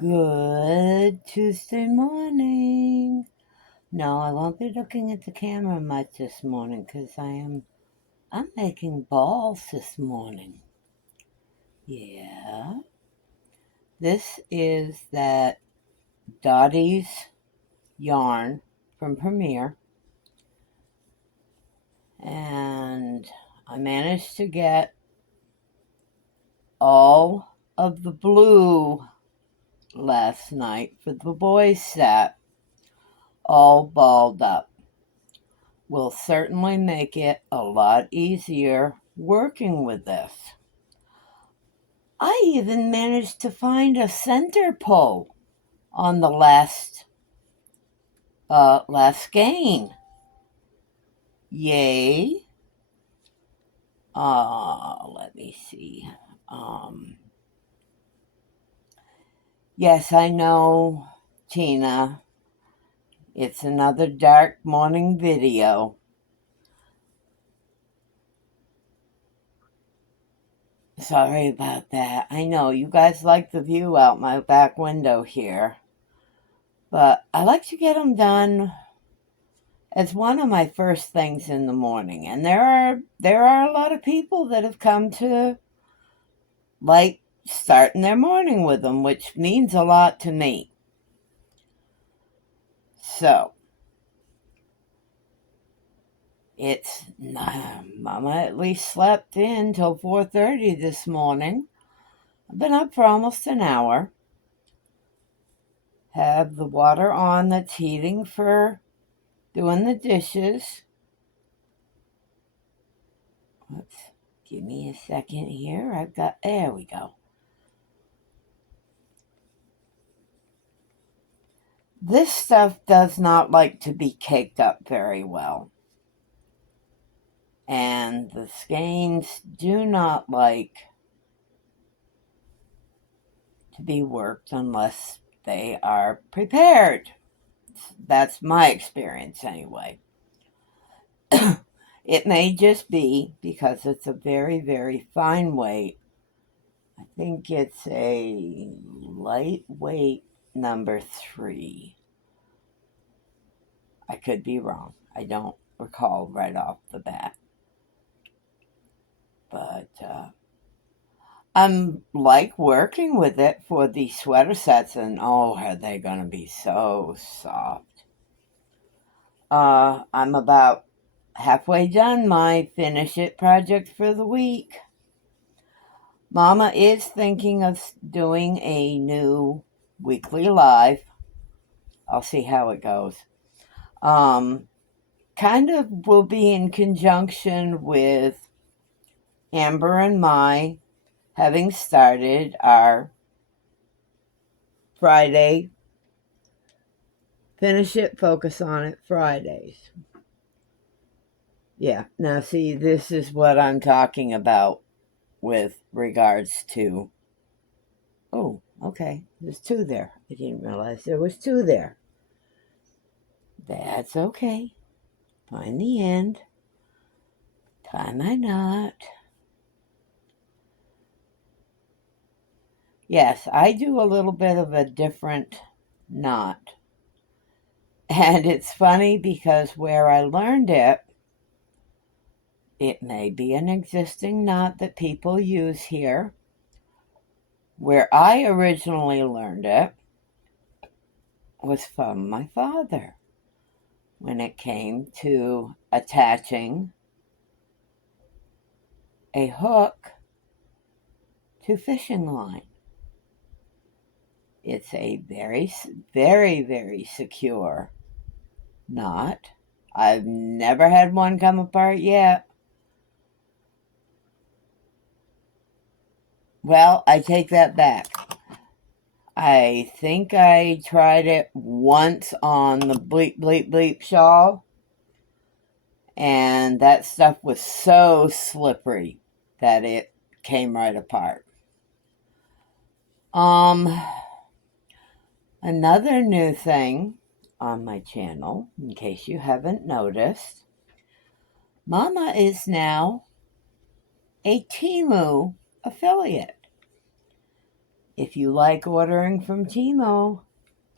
Good Tuesday morning. No, I won't be looking at the camera much this morning because I'm making balls this morning. Yeah. This is that Dottie's yarn from Premier. And I managed to get all of the blue last night for the boys set all balled up. Will certainly make it a lot easier working with this. I even managed to find a center pull on the last skein. Yay. Let me see. Yes, I know, Tina. It's another dark morning video. Sorry about that. I know you guys like the view out my back window here, but I like to get them done as one of my first things in the morning. And there are a lot of people that have come to like starting their morning with them, which means a lot to me. So it's Mama at least slept in till 4:30 this morning. I've been up for almost an hour. Have the water on that's heating for doing the dishes. Let's give me a second here. There we go. This stuff does not like to be caked up very well. And the skeins do not like to be worked unless they are prepared. That's my experience anyway. It may just be because it's a very, very fine weight. I think it's a lightweight number 3. I could be wrong. I don't recall right off the bat. But I'm like working with it for the sweater sets, and oh, are they going to be so soft. I'm about halfway done my Finish It project for the week. Mama is thinking of doing a new weekly live. I'll see how it goes. Kind of will be in conjunction with Amber and my having started our Friday Finish It, Focus on It Fridays. Yeah, now see, this is what I'm talking about with regards to... Oh, okay, there's 2 there. I didn't realize there was 2 there. That's okay. Find the end. Tie my knot. Yes, I do a little bit of a different knot. And it's funny because where I learned it, it may be an existing knot that people use here. Where I originally learned it was from my father when it came to attaching a hook to fishing line. It's a very, very, very secure knot. I've never had one come apart yet. Well, I take that back. I think I tried it once on the bleep, bleep, bleep shawl, and that stuff was so slippery that it came right apart. Another new thing on my channel, in case you haven't noticed, Mama is now a Temu affiliate. if you like ordering from Temu,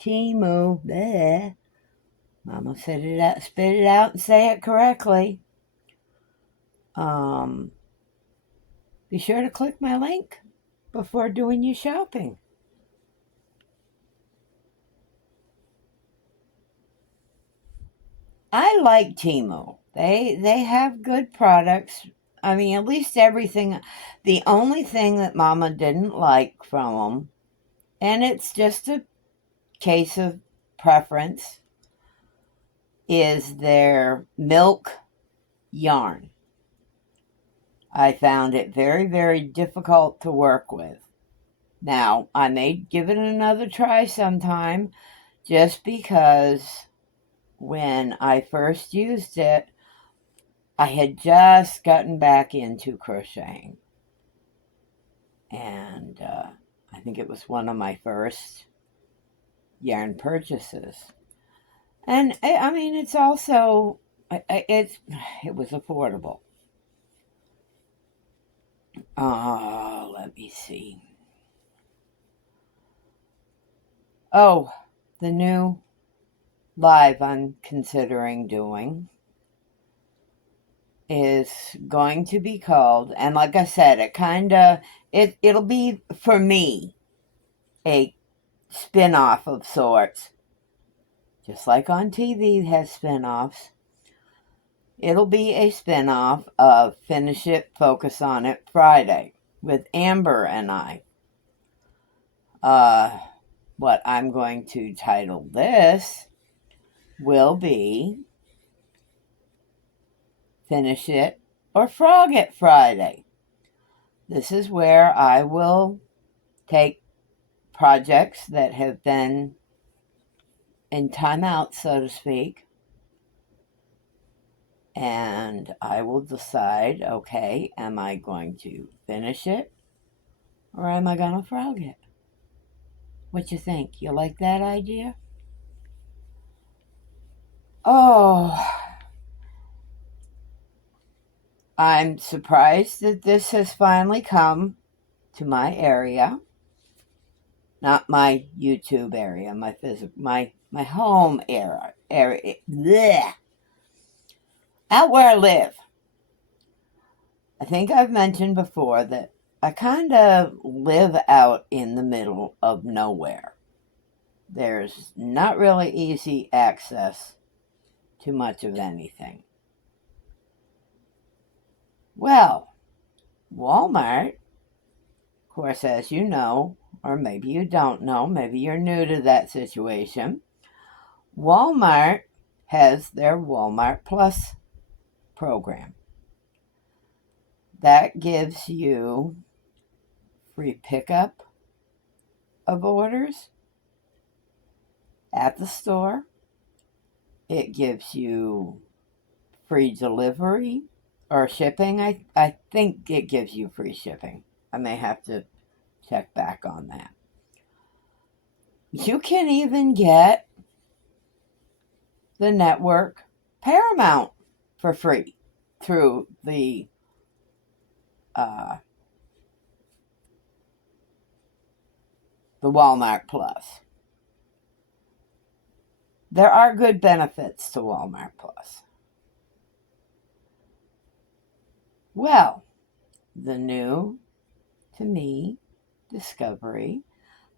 bleh, Mama said it out, spit it out and say it correctly. Be sure to click my link before doing your shopping. I like Temu. They have good products. I mean, at least everything. The only thing that Mama didn't like from them, and it's just a case of preference, is their milk yarn. I found it very, very difficult to work with. Now, I may give it another try sometime, just because when I first used it, I had just gotten back into crocheting. And I think it was one of my first yarn purchases. And I mean, it's also, it was affordable. Let me see. Oh, the new live I'm considering doing is going to be called, and like I said, it'll be, for me, a spin-off of sorts. Just like on TV has spin-offs. It'll be a spin-off of Finish It, Focus on It Friday with Amber and I. What I'm going to title this will be Finish It or Frog It Friday. This is where I will take projects that have been in timeout, so to speak, and I will decide, okay, am I going to finish it or am I going to frog it? What you think? You like that idea? Oh, I'm surprised that this has finally come to my area. Not my YouTube area, my home area. Bleh. Out where I live. I think I've mentioned before that I kind of live out in the middle of nowhere. There's not really easy access to much of anything. Well, Walmart, of course, as you know, or maybe you don't know, maybe you're new to that situation, Walmart has their Walmart Plus program. That gives you free pickup of orders at the store. It gives you free delivery or shipping. I think it gives you free shipping. I may have to check back on that. You can even get the network Paramount for free through the Walmart Plus. There are good benefits to Walmart Plus. Well, the new, to me, discovery,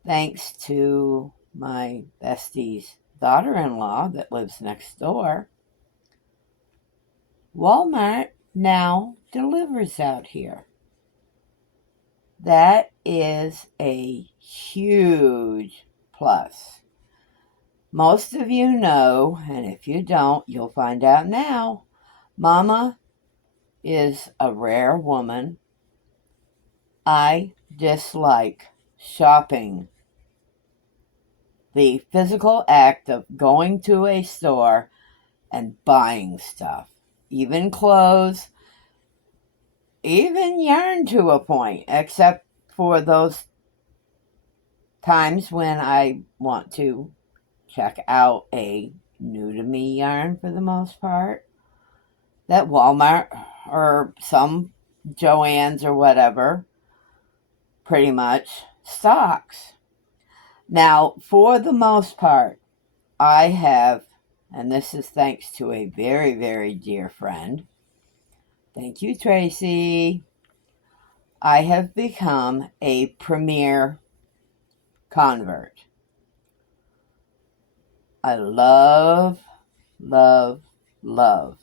thanks to my bestie's daughter-in-law that lives next door, Walmart now delivers out here. That is a huge plus. Most of you know, and if you don't, you'll find out now, Mama is a rare woman. I dislike shopping. The physical act of going to a store and buying stuff, even clothes, even yarn to a point, except for those times when I want to check out a new to me yarn for the most part, that Walmart or some Joann's or whatever pretty much stocks. Now, for the most part, I have, and this is thanks to a very, very dear friend. Thank you, Tracy. I have become a Premier convert. I love, love, love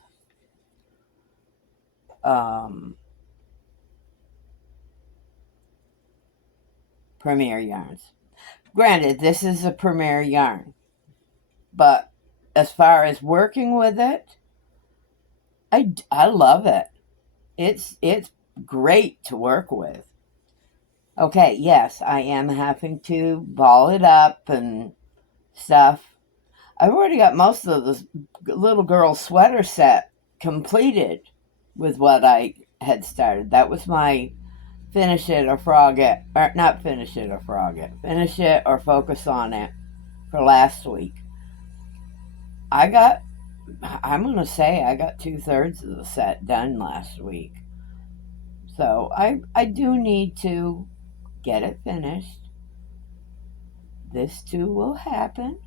Premier yarns. Granted, this is a Premier yarn, but as far as working with it, I love it. It's great to work with. Okay, yes, I am having to ball it up and stuff. I've already got most of the little girl sweater set completed with what I had started. That was my finish it or frog it, or not finish it or frog it, finish it or focus on it for last week. I'm going to say I got 2/3 of the set done last week. So I do need to get it finished. This too will happen.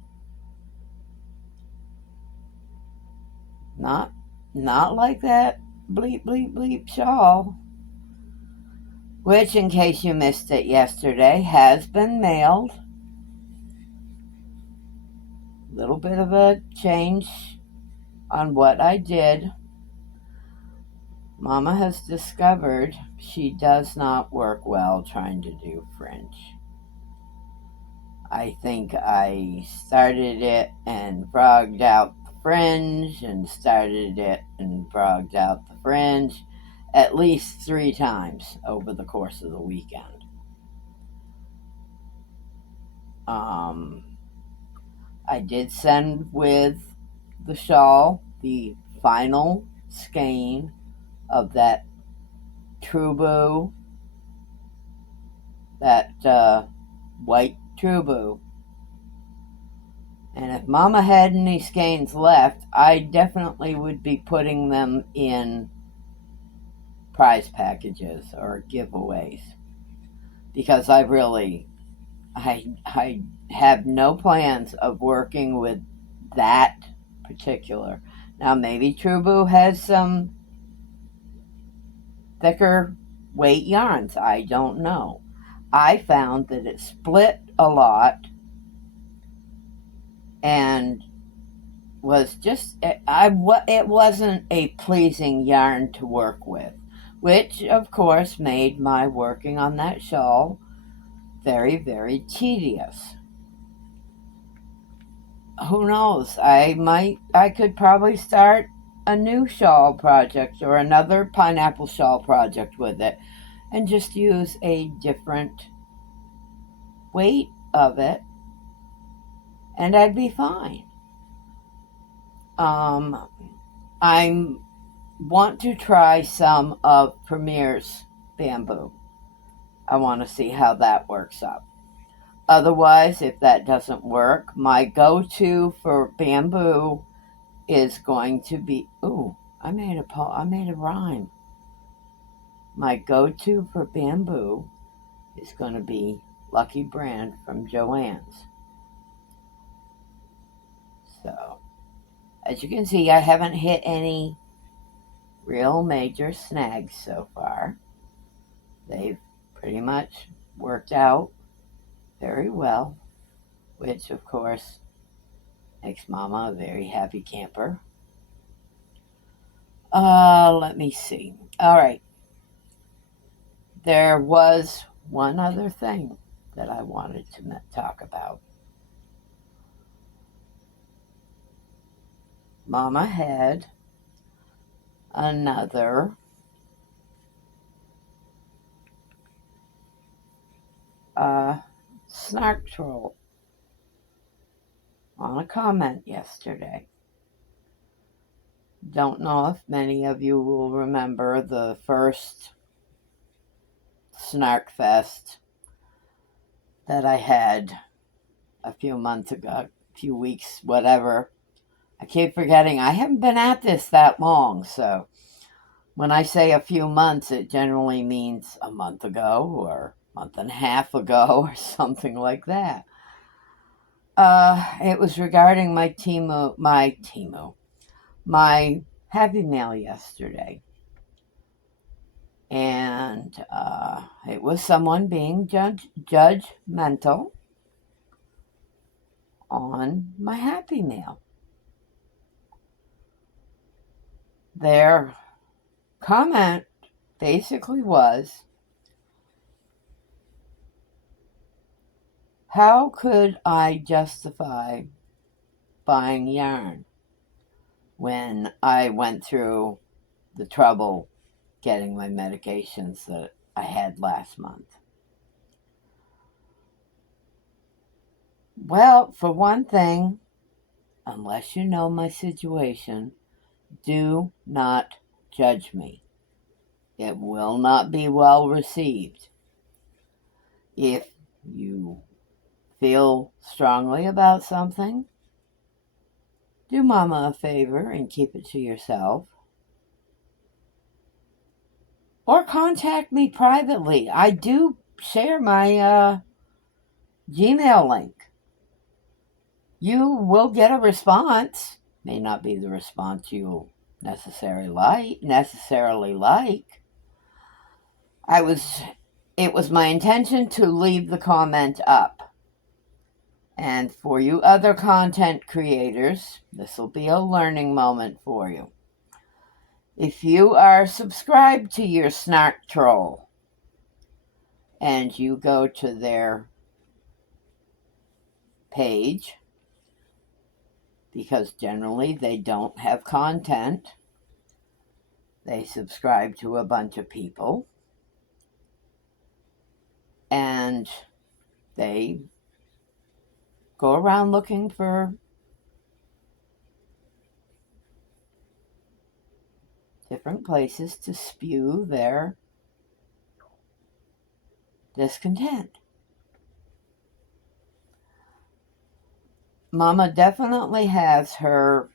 Not like that bleep bleep bleep shawl, which, in case you missed it yesterday, has been mailed. Little bit of a change on what I did. Mama has discovered she does not work well trying to do fringe. I think I started it and frogged out the fringe and started it and frogged out the fringe at least 3 times over the course of the weekend. I did send with the shawl the final skein of that Trubu, that white Trubu. And if Mama had any skeins left, I definitely would be putting them in prize packages or giveaways. Because I have no plans of working with that particular. Now, maybe Trubu has some thicker weight yarns. I don't know. I found that it split a lot and was just it wasn't a pleasing yarn to work with, which of course made my working on that shawl very, very tedious. Who knows? I could probably start a new shawl project or another pineapple shawl project with it and just use a different weight of it and I'd be fine. I want to try some of Premier's bamboo. I want to see how that works up. Otherwise, if that doesn't work, my go-to for bamboo is going to be, ooh, I made a rhyme. My go-to for bamboo is going to be Lucky Brand from Joann's. So, as you can see, I haven't hit any real major snags so far. They've pretty much worked out very well, which of course makes Mama a very happy camper. Let me see. All right. There was one other thing that I wanted to talk about. Mama had another snark troll on a comment yesterday. Don't know if many of you will remember the first Snark Fest that I had a few months ago, a few weeks, whatever. I keep forgetting I haven't been at this that long, so when I say a few months, it generally means a month ago or month and a half ago or something like that. It was regarding my Happy Mail yesterday. And it was someone being judgmental on my Happy Mail. Their comment basically was, how could I justify buying yarn when I went through the trouble getting my medications that I had last month? Well, for one thing, unless you know my situation, do not judge me. It will not be well received. If you feel strongly about something, do Mama a favor and keep it to yourself. Or contact me privately. I do share my Gmail link. You will get a response. May not be the response you'll necessarily like. It was my intention to leave the comment up. And for you other content creators, this will be a learning moment for you. If you are subscribed to your Snark Troll and you go to their page, because generally they don't have content, they subscribe to a bunch of people, and they go around looking for different places to spew their discontent. Mama definitely has her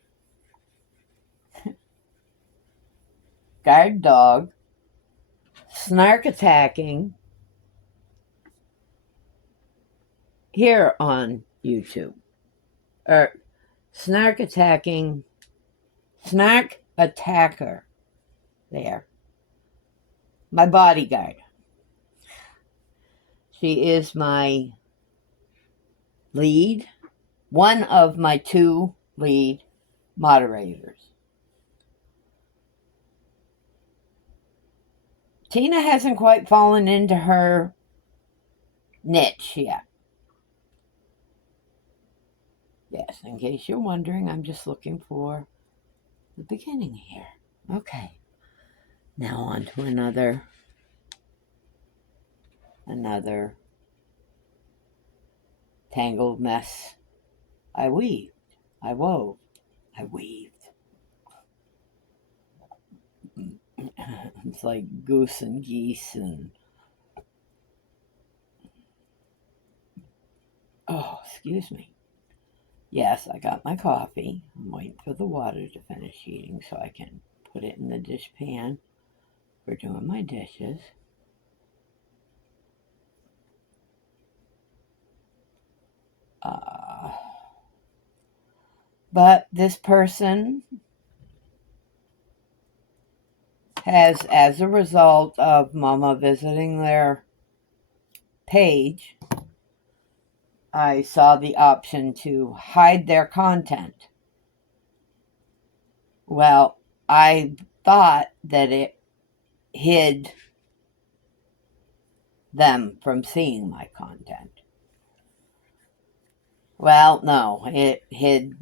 guard dog snark attacking here on YouTube. Or snark attacker there. My bodyguard. She is my lead, one of my two lead moderators. Tina hasn't quite fallen into her niche yet. Yes, in case you're wondering, I'm just looking for the beginning here. Okay. Now on to another tangled mess. I weaved. It's like goose and geese and... Oh, excuse me. Yes, I got my coffee. I'm waiting for the water to finish heating so I can put it in the dish pan for doing my dishes. But this person has, as a result of Mama visiting their page, I saw the option to hide their content. Well, I thought that it hid them from seeing my content. Well, no, it hid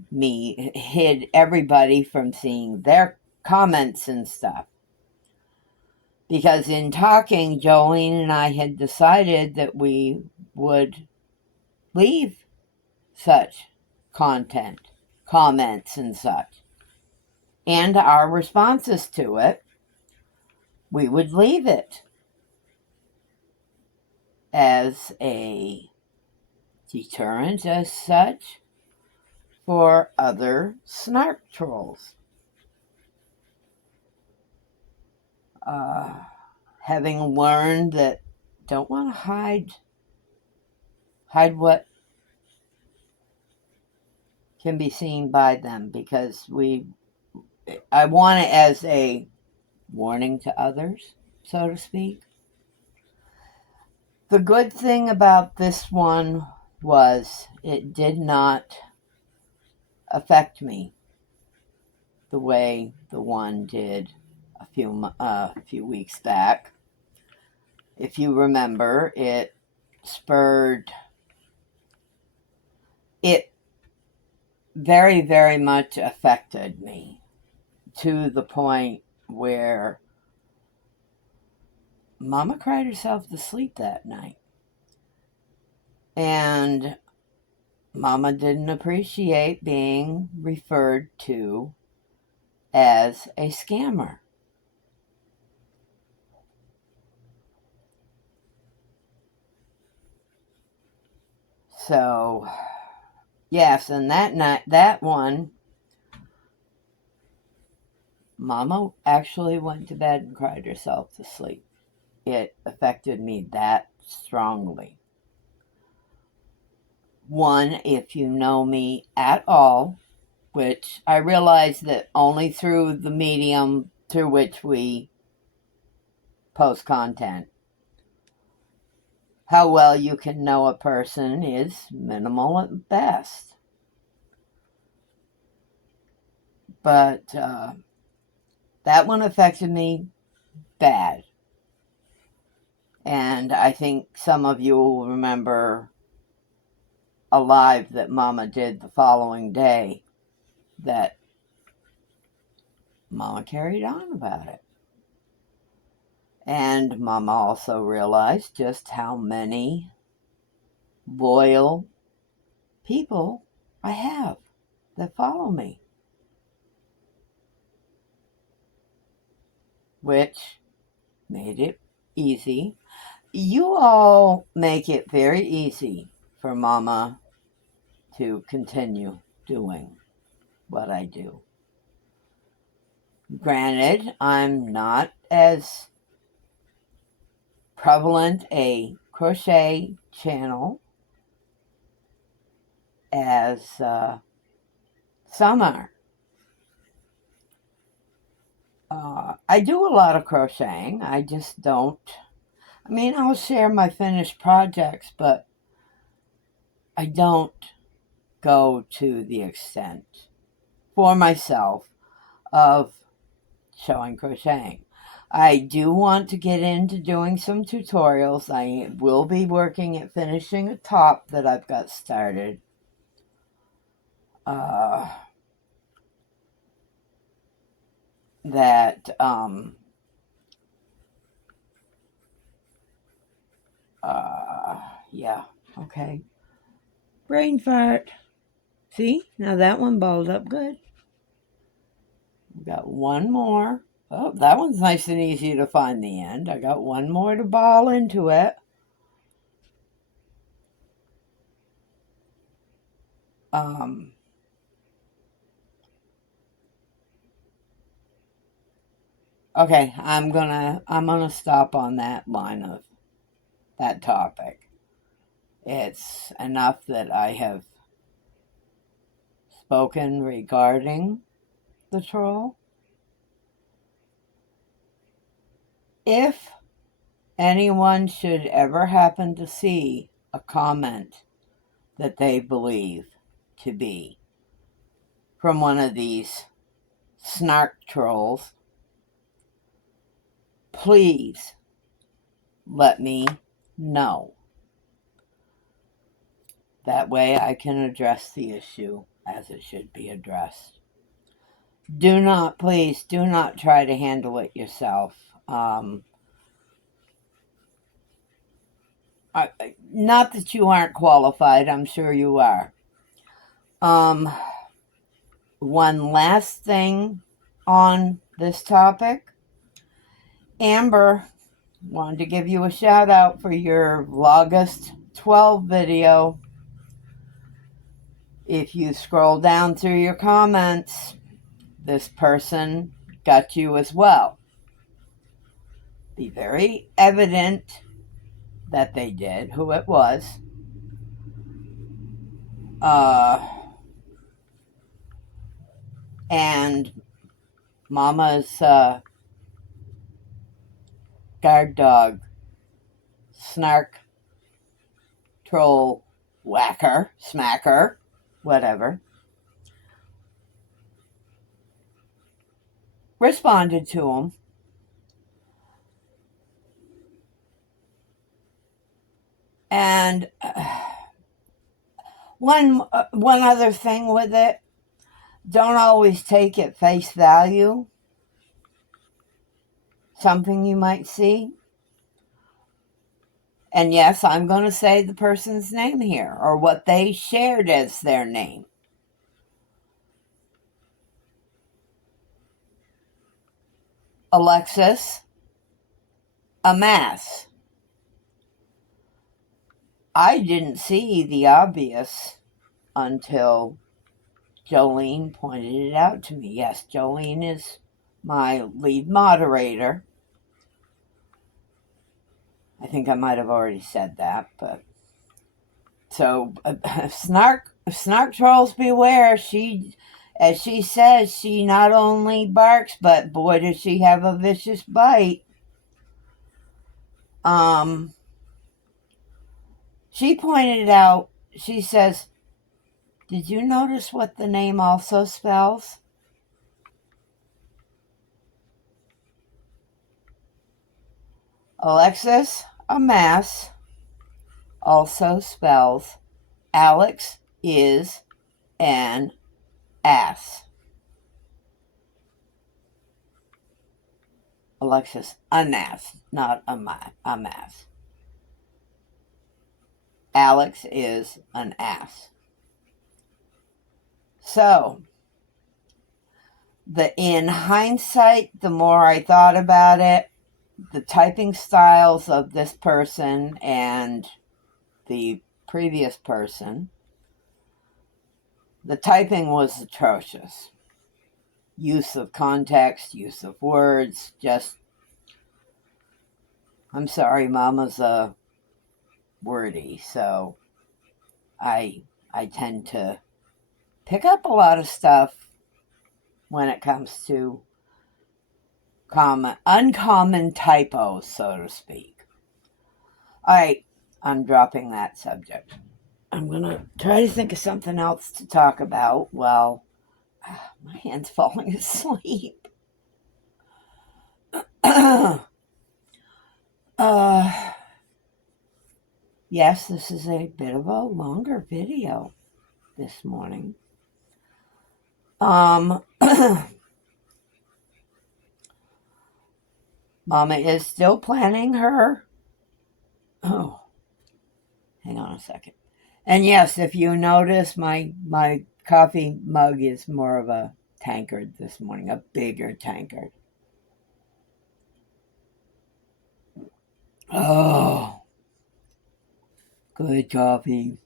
everybody from seeing their comments and stuff. Because in talking, Jolene and I had decided that we would leave such content, comments and such, and our responses to it. We would leave it as a deterrent as such for other snark trolls. Having learned that don't want to hide what can be seen by them, because I want it as a warning to others, so to speak. The good thing about this one was it did not affect me the way the one did a few weeks back. If you remember, it very, very much affected me, to the point where Mama cried herself to sleep that night. And Mama didn't appreciate being referred to as a scammer. So, yes, and that night, that one, Mama actually went to bed and cried herself to sleep. It affected me that strongly. One, if you know me at all, which I realize that only through the medium through which we post content, how well you can know a person is minimal at best. But that one affected me bad. And I think some of you will remember a live that Mama did the following day that Mama carried on about it. And Mama also realized just how many loyal people I have that follow me, which made it easy. You all make it very easy for Mama to continue doing what I do. Granted, I'm not as prevalent a crochet channel as some are. I do a lot of crocheting. I just don't. I mean, I'll share my finished projects, but I don't go to the extent for myself of showing crocheting. I do want to get into doing some tutorials. I will be working at finishing a top that I've got started. Yeah, okay. Brain fart. See, now that one balled up good. We've got one more. Oh, that one's nice and easy to find the end. I got one more to ball into it. Okay, I'm gonna stop on that line of that topic. It's enough that I have spoken regarding the troll. If anyone should ever happen to see a comment that they believe to be from one of these snark trolls, please let me know. That way I can address the issue as it should be addressed. Please do not try to handle it yourself. Not that you aren't qualified, I'm sure you are. One last thing on this topic. Amber, wanted to give you a shout out for your August 12 video. If you scroll down through your comments, this person got you as well. Be very evident that they did, who it was. Uh, and Mama's guard dog, Snark, Troll, Whacker, Smacker, whatever, responded to him. And one other thing with it, don't always take at face value something you might see. And yes, I'm going to say the person's name here, or what they shared as their name. Alexis Amass. I didn't see the obvious until Jolene pointed it out to me. Yes, Jolene is my lead moderator. I think I might have already said that, but so snark trolls beware. As she says, she not only barks, but boy does she have a vicious bite. She pointed out, she says, did you notice what the name also spells? Alexis Amass also spells Alex is an ass. Alexis Amass, not Amass. Alex is an ass. So, in hindsight, the more I thought about it, the typing styles of this person and the previous person, the typing was atrocious. Use of context, use of words, just, I'm sorry, Mama's wordy, so I tend to pick up a lot of stuff when it comes to uncommon typos, so to speak. All right, I'm dropping that subject. I'm going to try to think of something else to talk about while my hand's falling asleep. Yes, this is a bit of a longer video this morning. Mama is still planning her. Oh, hang on a second. And yes, if you notice, my coffee mug is more of a tankard this morning, a bigger tankard. Oh, good coffee.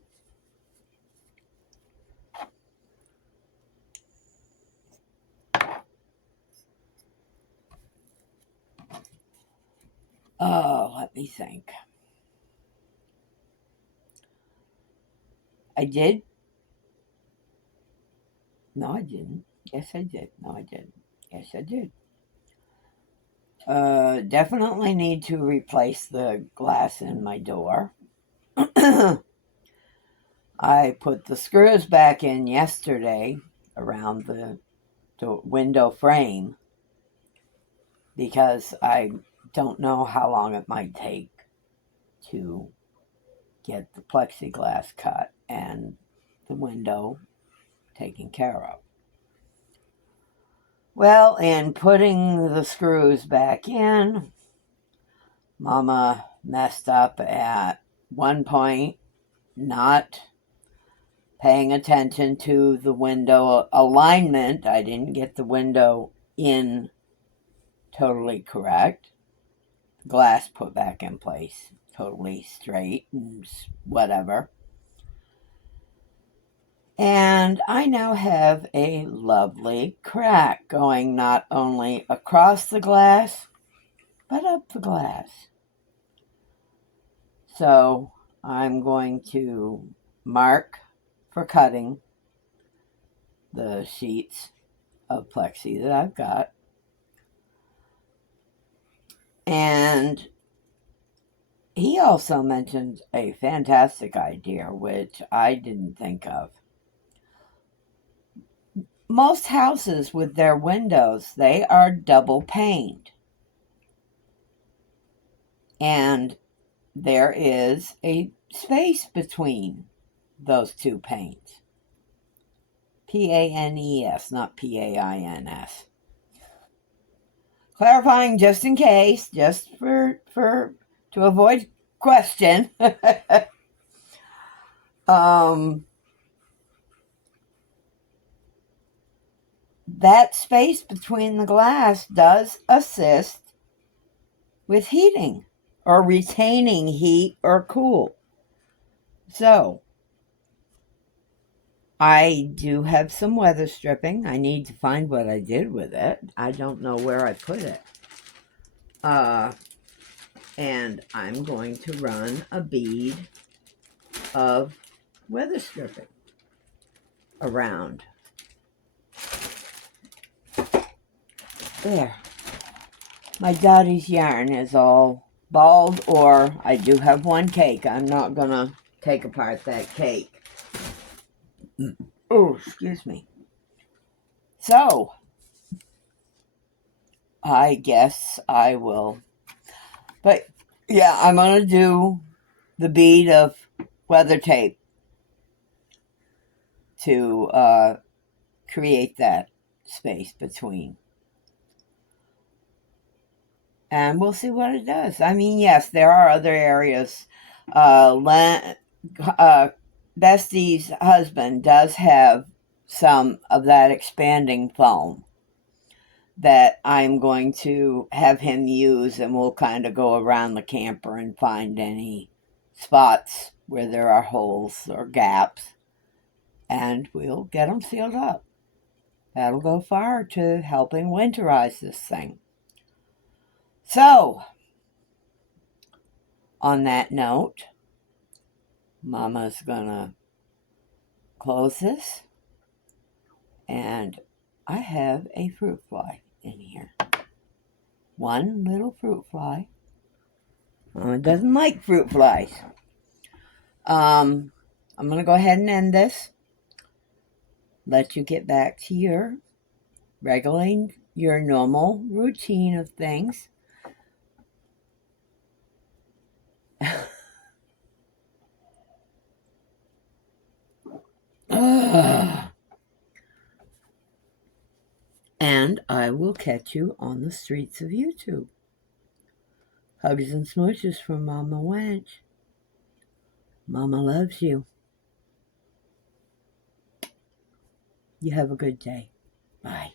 Oh, let me think. I did? No, I didn't. Yes, I did. No, I didn't. Yes, I did. Definitely need to replace the glass in my door. I put the screws back in yesterday around the window frame because I don't know how long it might take to get the plexiglass cut and the window taken care of. Well, in putting the screws back in, Mama messed up at one point, not paying attention to the window alignment. I didn't get the window in totally correct. Glass put back in place totally straight and whatever. And I now have a lovely crack going not only across the glass, but up the glass. So I'm going to mark for cutting the sheets of plexi that I've got. And he also mentioned a fantastic idea, which I didn't think of. Most houses with their windows, they are double paned. And there is a space between those two panes. P-A-N-E-S, not P-A-I-N-S. Clarifying just in case, just for to avoid question. That space between the glass does assist with heating or retaining heat or cool. So I do have some weather stripping. I need to find what I did with it. I don't know where I put it. And I'm going to run a bead of weather stripping around. There. My daddy's yarn is all bald, or I do have one cake. I'm not going to take apart that cake. Oh, excuse me. So, I guess I will. But, yeah, I'm going to do the bead of weather tape to create that space between. And we'll see what it does. I mean, yes, there are other areas. Bestie's husband does have some of that expanding foam that I'm going to have him use, and we'll kind of go around the camper and find any spots where there are holes or gaps, and we'll get them sealed up. That'll go far to helping winterize this thing. So, on that note, Mama's gonna close this, and I have a fruit fly in here. One little fruit fly. Mama doesn't like fruit flies. I'm gonna go ahead and end this. Let you get back to your normal routine of things. And I will catch you on the streets of YouTube. Hugs and smooches from Mama Wench. Mama loves you. You have a good day. Bye.